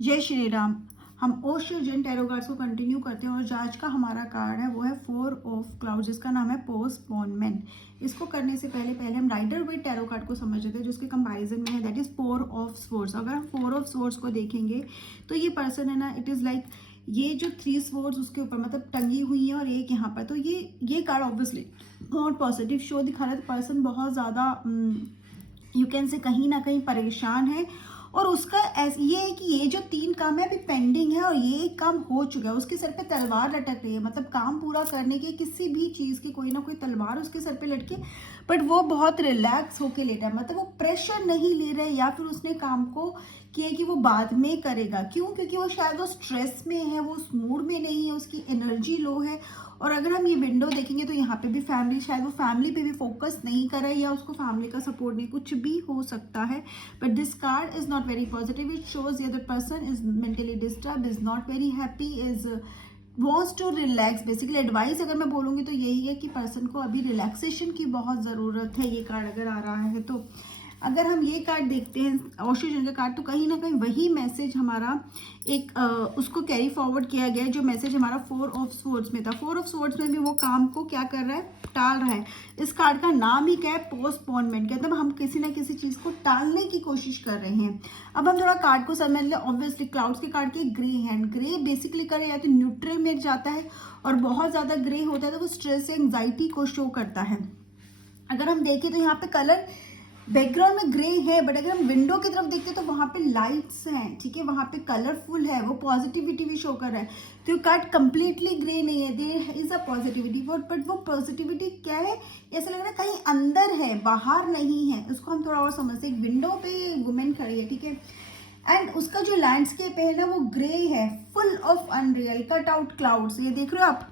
जय श्री राम। हम Osho Jain tarot cards को कंटिन्यू करते हैं और आज का हमारा कार्ड है वो है 4 ऑफ क्लाउड्स, जिसका नाम है पोस्टपोनमेंट। इसको करने से पहले हम राइडर वेट टैरो कार्ड को समझ लेते हैं जो उसके कंपैरिजन में है, दैट इज 4 ऑफ स्वॉर्ड्स। अगर हम 4 ऑफ स्वॉर्ड्स को देखेंगे तो ये पर्सन है ना, इट इज़ लाइक ये जो 3 स्वॉर्ड्स उसके ऊपर मतलब टंगी हुई है और एक यहाँ पर, तो ये कार्ड ऑब्वियसली बहुत पॉजिटिव शो दिखा रहा है। पर्सन बहुत ज़्यादा यू कैन से कहीं ना कहीं परेशान है और उसका ये है कि ये जो 3 काम है अभी पेंडिंग है और ये एक काम हो चुका है। उसके सर पे तलवार लटक रही है, मतलब काम पूरा करने की किसी भी चीज़ की कोई ना कोई तलवार उसके सर पे लटके, बट वो बहुत रिलैक्स होके लेटा है, मतलब वो प्रेशर नहीं ले रहा है या फिर उसने काम को किया कि वो बाद में करेगा। क्यों? क्योंकि वो शायद वो स्ट्रेस में है, वो उस मूड में नहीं है, उसकी एनर्जी लो है। और अगर हम ये विंडो देखेंगे तो यहाँ पे भी फैमिली, शायद वो फैमिली पे भी फोकस नहीं कर रहा है या उसको फैमिली का सपोर्ट नहीं, कुछ भी हो सकता है। But this card is not very positive. It shows the person is mentally disturb, is not very happy, is wants to relax. Basically advice अगर मैं बोलूँगी तो यही है कि पर्सन को अभी रिलैक्सेशन की बहुत ज़रूरत है। ये कार्ड अगर आ रहा है तो अगर हम ये कार्ड देखते हैं ओशो जैन का कार्ड, तो कहीं ना कहीं वही मैसेज हमारा एक उसको कैरी फॉरवर्ड किया गया है जो मैसेज हमारा 4 ऑफ स्वॉर्ड्स में था। 4 ऑफ स्वॉर्ड्स में भी वो काम को क्या कर रहा है, टाल रहा है। इस कार्ड का नाम ही क्या है, पोस्टपोनमेंट। मतलब हम किसी ना किसी चीज़ को टालने की कोशिश कर रहे हैं। अब हम थोड़ा कार्ड को समझ लें। ऑब्वियसली क्लाउड्स के कार्ड के ग्रे हैंड, ग्रे बेसिकली करे या तो न्यूट्रल में जाता है और बहुत ज़्यादा ग्रे होता है तो वो स्ट्रेस एंग्जाइटी को शो करता है। अगर हम देखें तो यहाँ पे कलर बैकग्राउंड में ग्रे है, बट अगर हम विंडो की तरफ देखते तो वहाँ पे लाइट्स हैं, ठीक है, वहाँ पे कलरफुल है, वो पॉजिटिविटी भी शो कर रहा है। तो ये कार्ड कंप्लीटली ग्रे नहीं है, there is a positivity, but वो पॉजिटिविटी क्या है, ऐसा लग रहा है कहीं अंदर है, बाहर नहीं है। उसको हम थोड़ा और समझते हैं। एक विंडो पे वुमेन खड़ी है, ठीक है, एंड उसका जो लैंडस्केप है ना वो ग्रे है, full of unreal cut out clouds. ये देख रहे हो आप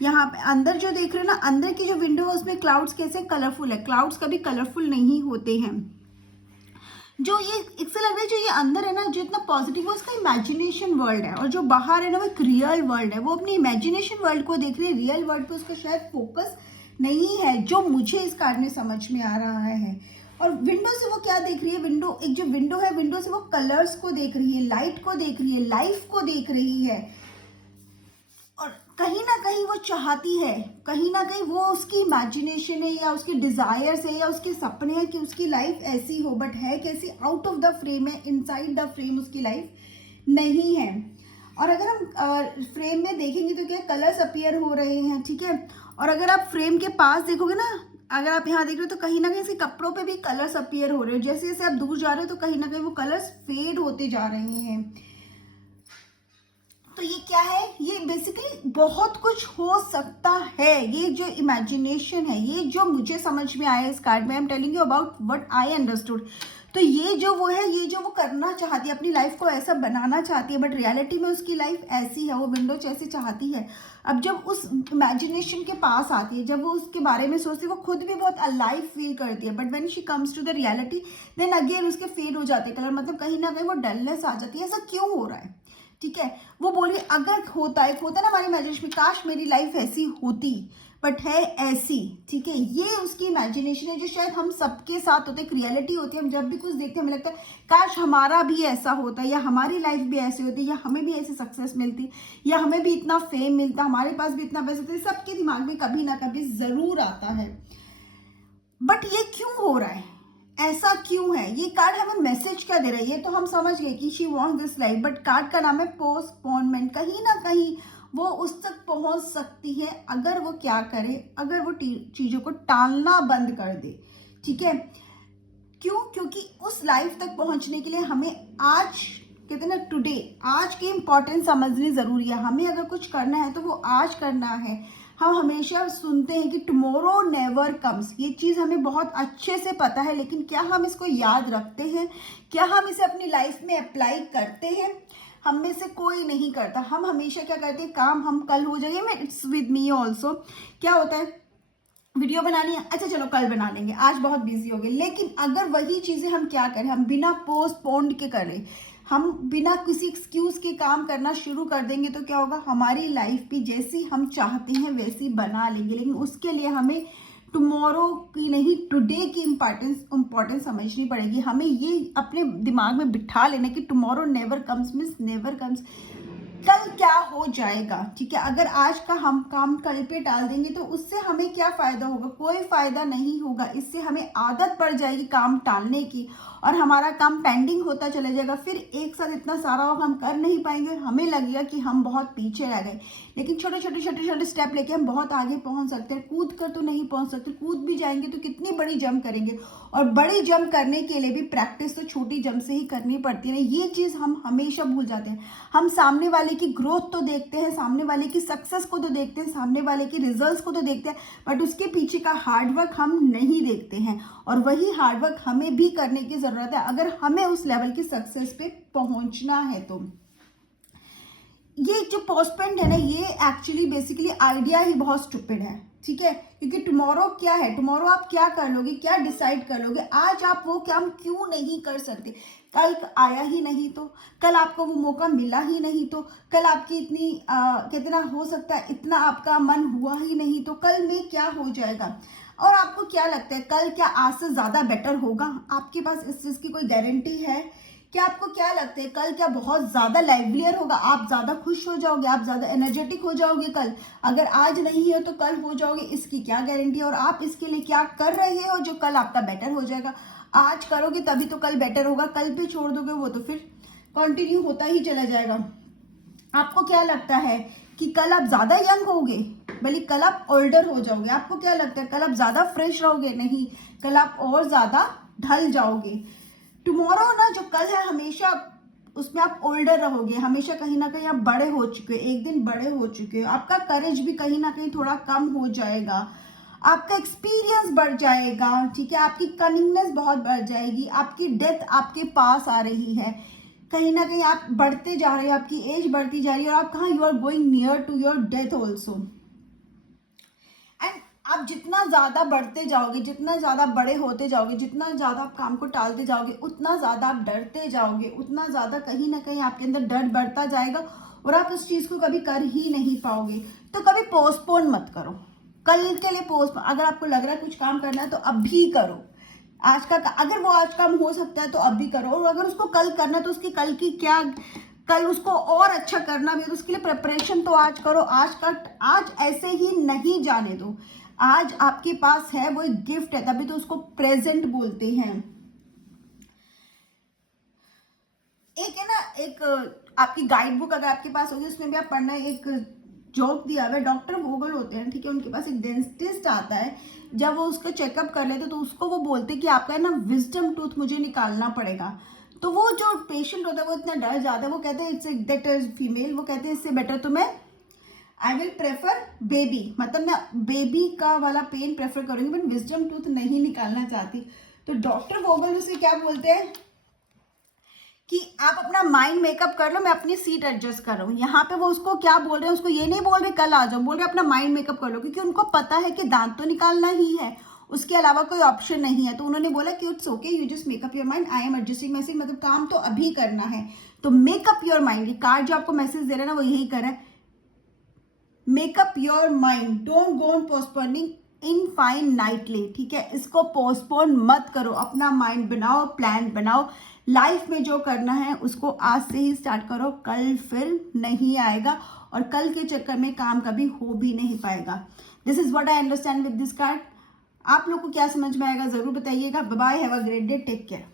यहाँ पे अंदर जो देख रहे हो ना, अंदर की जो विंडो है उसमें क्लाउड्स कैसे कलरफुल है। क्लाउड्स कभी कलरफुल नहीं होते हैं। जो ये इससे लग रहा है जो ये अंदर है ना, जो इतना पॉजिटिव है उसका इमेजिनेशन वर्ल्ड है, और जो बाहर है ना वो एक रियल वर्ल्ड है। वो अपनी इमेजिनेशन वर्ल्ड को देख रही है, रियल वर्ल्ड पे उसका शायद फोकस नहीं है, जो मुझे इस कार्ड में समझ में आ रहा है। और विंडो से वो क्या देख रही है, विंडो एक जो विंडो है, विंडो से वो कलर्स को देख रही है, लाइट को देख रही है, लाइफ को देख रही है। और कहीं ना कहीं वो चाहती है, कहीं ना कहीं वो उसकी इमेजिनेशन है या उसके डिजायर्स है या उसके सपने हैं कि उसकी लाइफ ऐसी हो, बट है कैसी, आउट ऑफ द फ्रेम है, इनसाइड द फ्रेम उसकी लाइफ नहीं है। और अगर हम फ्रेम में देखेंगे तो क्या कलर्स अपीयर हो रहे हैं, ठीक है। और अगर आप फ्रेम के पास देखोगे ना, अगर आप यहाँ देख रहे हो तो कहीं ना कहीं इसके कपड़ों पे भी कलर्स अपीयर हो रहे हैं। जैसे जैसे आप दूर जा रहे हो तो कहीं ना कहीं वो कलर्स फेड होते जा रहे हैं। तो ये क्या है, ये बेसिकली बहुत कुछ हो सकता है। ये जो इमेजिनेशन है, ये जो मुझे समझ में आया इस कार्ड में, I am telling you about what I understood. तो ये जो वो है, ये जो वो करना चाहती है, अपनी लाइफ को ऐसा बनाना चाहती है, बट रियलिटी में उसकी लाइफ ऐसी है, वो विंडो जैसे चाहती है। अब जब उस इमेजिनेशन के पास आती है, जब वो उसके बारे में सोचती है, वो खुद भी बहुत अलाइव फील करती है, but when she comes to the reality then again उसके फेड हो जाते हैं कलर, मतलब कहीं ना कहीं वो डलनेस आ जाती है। ऐसा क्यों हो रहा है, ठीक है। वो बोली अगर होता है, होता ना हमारी इमेजिनेशन में, काश मेरी लाइफ ऐसी होती, बट है ऐसी, ठीक है। ये उसकी इमेजिनेशन है जो शायद हम सबके साथ होते, एक रियलिटी होती है। हम जब भी कुछ देखते हैं हमें लगता है काश हमारा भी ऐसा होता, या हमारी लाइफ भी ऐसी होती, या हमें भी ऐसी सक्सेस मिलती, या हमें भी इतना फेम मिलता, हमारे पास भी इतना पैसा होता। सबके दिमाग में कभी ना कभी जरूर आता है, बट ये क्यों हो रहा है, ऐसा क्यों है। ये कार्ड हमें मैसेज क्या दे रहा है, ये तो हम समझ गए कि she wants this life, but card का नाम है पोस्टपोनमेंट। कहीं ना कहीं वो उस तक पहुंच सकती है अगर वो क्या करे, अगर वो चीजों को टालना बंद कर दे, ठीक है। क्यों? क्योंकि उस लाइफ तक पहुंचने के लिए हमें आज, कहते हैं ना टुडे, आज की इंपॉर्टेंस समझनी जरूरी है। हमें अगर कुछ करना है तो वो आज करना है। हम हमेशा सुनते हैं कि टुमारो नेवर कम्स, ये चीज़ हमें बहुत अच्छे से पता है, लेकिन क्या हम इसको याद रखते हैं, क्या हम इसे अपनी लाइफ में अप्लाई करते हैं? हम में से कोई नहीं करता। हम हमेशा क्या करते हैं, काम हम कल हो जाएंगे, मैं इट्स विद मी ऑल्सो। क्या होता है, वीडियो बनानी है, अच्छा चलो कल बना लेंगे, आज बहुत बिजी हो गए। लेकिन अगर वही चीज़ें हम क्या करें, हम बिना पोस्टपोन्ड के करें, हम बिना किसी एक्सक्यूज के काम करना शुरू कर देंगे तो क्या होगा, हमारी लाइफ भी जैसी हम चाहते हैं वैसी बना लेंगे। लेकिन उसके लिए हमें टुमारो की नहीं, टुडे की इम्पोर्टेंस समझनी पड़ेगी। हमें ये अपने दिमाग में बिठा लेना कि tomorrow never comes means never comes, कल क्या हो जाएगा, ठीक है। अगर आज का हम काम कल पे टाल देंगे तो उससे हमें क्या फ़ायदा होगा, कोई फ़ायदा नहीं होगा। इससे हमें आदत पड़ जाएगी काम टालने की और हमारा काम पेंडिंग होता चला जाएगा। फिर एक साथ इतना सारा हम कर नहीं पाएंगे, हमें लगेगा कि हम बहुत पीछे रह गए। लेकिन छोटे छोटे स्टेप लेके हम बहुत आगे पहुंच सकते हैं। कूद कर तो नहीं पहुंच सकते, कूद भी जाएंगे तो कितनी बड़ी जंप करेंगे, और बड़ी जंप करने के लिए भी प्रैक्टिस तो छोटी जंप से ही करनी पड़ती है। ये चीज़ हम हमेशा भूल जाते हैं। हम सामने वाले की ग्रोथ तो देखते हैं, सामने वाले की सक्सेस को तो देखते हैं, सामने वाले की रिजल्ट्स को तो देखते हैं, बट उसके पीछे का हार्डवर्क हम नहीं देखते हैं। और वही हार्डवर्क हमें भी करने की ज़रूरत है अगर हमें उस लेवल की सक्सेस पे पहुंचना है। तो ये जो पोस्टपोन्ड है ना, ये एक्चुअली बेसिकली आइडिया ही बहुत स्टूपिड है, ठीक है। क्योंकि टुमारो क्या है, टुमारो आप क्या कर लोगे, क्या डिसाइड कर लोगे। आज आप वो काम क्यों नहीं कर सकते, कल आया ही नहीं तो, कल आपको वो मौका मिला ही नहीं तो, कल आपकी इतनी कितना हो सकता है, इतना आपका मन हुआ ही नहीं तो कल में क्या हो जाएगा। और आपको क्या लगता है कल क्या आज से ज़्यादा बेटर होगा, आपके पास इस चीज़ की कोई गारंटी है? क्या आपको क्या लगता है कल क्या बहुत ज़्यादा लाइवलियर होगा, आप ज़्यादा खुश हो जाओगे, आप ज़्यादा एनर्जेटिक हो जाओगे कल? अगर आज नहीं हो तो कल हो जाओगे, इसकी क्या गारंटी है? और आप इसके लिए क्या कर रहे हो जो कल आपका बेटर हो जाएगा? आज करोगे तभी तो कल बेटर होगा, कल पे छोड़ दोगे वो तो फिर कंटिन्यू होता ही चला जाएगा। आपको क्या लगता है कि कल आप ज़्यादा यंग होगे, बल्कि कल आप ओल्डर हो जाओगे? आपको क्या लगता है कल आप ज़्यादा फ्रेश रहोगे? नहीं, कल आप और ज़्यादा ढल जाओगे। टुमारो ना जो कल है, हमेशा उसमें आप ओल्डर रहोगे, हमेशा कहीं ना कहीं आप बड़े हो चुके हो, एक दिन बड़े हो चुके हो। आपका करेज भी कहीं ना कहीं थोड़ा कम हो जाएगा, आपका एक्सपीरियंस बढ़ जाएगा, ठीक है। आपकी कनिंगनेस बहुत बढ़ जाएगी, आपकी डेथ आपके पास आ रही है, कहीं ना कहीं आप बढ़ते जा रहे हो, आपकी एज बढ़ती जा रही है, और आप कहाँ, you are going near to your death also. And आप जितना ज़्यादा बढ़ते जाओगे, जितना ज़्यादा बड़े होते जाओगे, जितना ज़्यादा आप काम को टालते जाओगे, उतना ज़्यादा आप डरते जाओगे, उतना ज़्यादा कहीं ना कहीं आपके अंदर डर बढ़ता जाएगा और आप उस चीज़ को कभी कर ही नहीं पाओगे। तो कभी पोस्टपोन मत करो, कल के लिए पोस्टपोन। अगर आपको लग रहा है कुछ काम करना है तो अभी करो, आज का अगर वो आज काम हो सकता है तो अभी करो, और अगर उसको कल करना है तो उसकी कल की क्या, कल उसको और अच्छा करना भी है तो उसके लिए प्रिपरेशन तो आज करो। आज ऐसे ही नहीं जाने दो। आज आपके पास है, वो एक गिफ्ट है, तभी तो उसको प्रेजेंट बोलते हैं। एक है ना, एक आपकी गाइड बुक अगर आपके पास होगी, उसमें भी आप पढ़ना, एक जोक दिया हुआ है। डॉक्टर वोगल होते हैं, ठीक है, उनके पास एक डेंटिस्ट आता है, जब वो उसका चेकअप कर लेते तो उसको वो बोलते हैं कि आपका है ना विजडम टूथ मुझे निकालना पड़ेगा। तो वो जो पेशेंट होता है वो इतना डर जाता है, वो कहते हैं इट्स दैट इज फीमेल, वो कहते हैं इससे बेटर तो मैं आई विल प्रेफर बेबी, मतलब मैं बेबी का वाला पेन प्रेफर करूंगी, बट विजडम टूथ नहीं निकालना चाहती। तो डॉक्टर वोगल उसे क्या बोलते हैं कि आप अपना माइंड मेकअप कर लो, मैं अपनी सीट एडजस्ट कर रहा हूँ। यहाँ पे वो उसको क्या बोल रहे हैं, उसको ये नहीं बोल रहे कल आ जाओ, बोल रहे अपना माइंड मेकअप कर लो, क्योंकि उनको पता है कि दांत तो निकालना ही है, उसके अलावा कोई ऑप्शन नहीं है। तो उन्होंने बोला कि it's okay, you just make up your mind, I am adjusting my seat, मतलब काम तो अभी करना है, तो मेकअप योर माइंड। ये कार्ड जो आपको मैसेज दे रहा है ना, वो यही कर रहा है, make up your mind, don't go on postponing infinitely, ठीक है। इसको पोस्टपोन मत करो, अपना माइंड बनाओ, प्लान बनाओ, लाइफ में जो करना है उसको आज से ही स्टार्ट करो, कल फिर नहीं आएगा और कल के चक्कर में काम कभी हो भी नहीं पाएगा। This is what I understand with this card. आप लोग को क्या समझ में आएगा जरूर बताइएगा। Bye, have a great day, take care.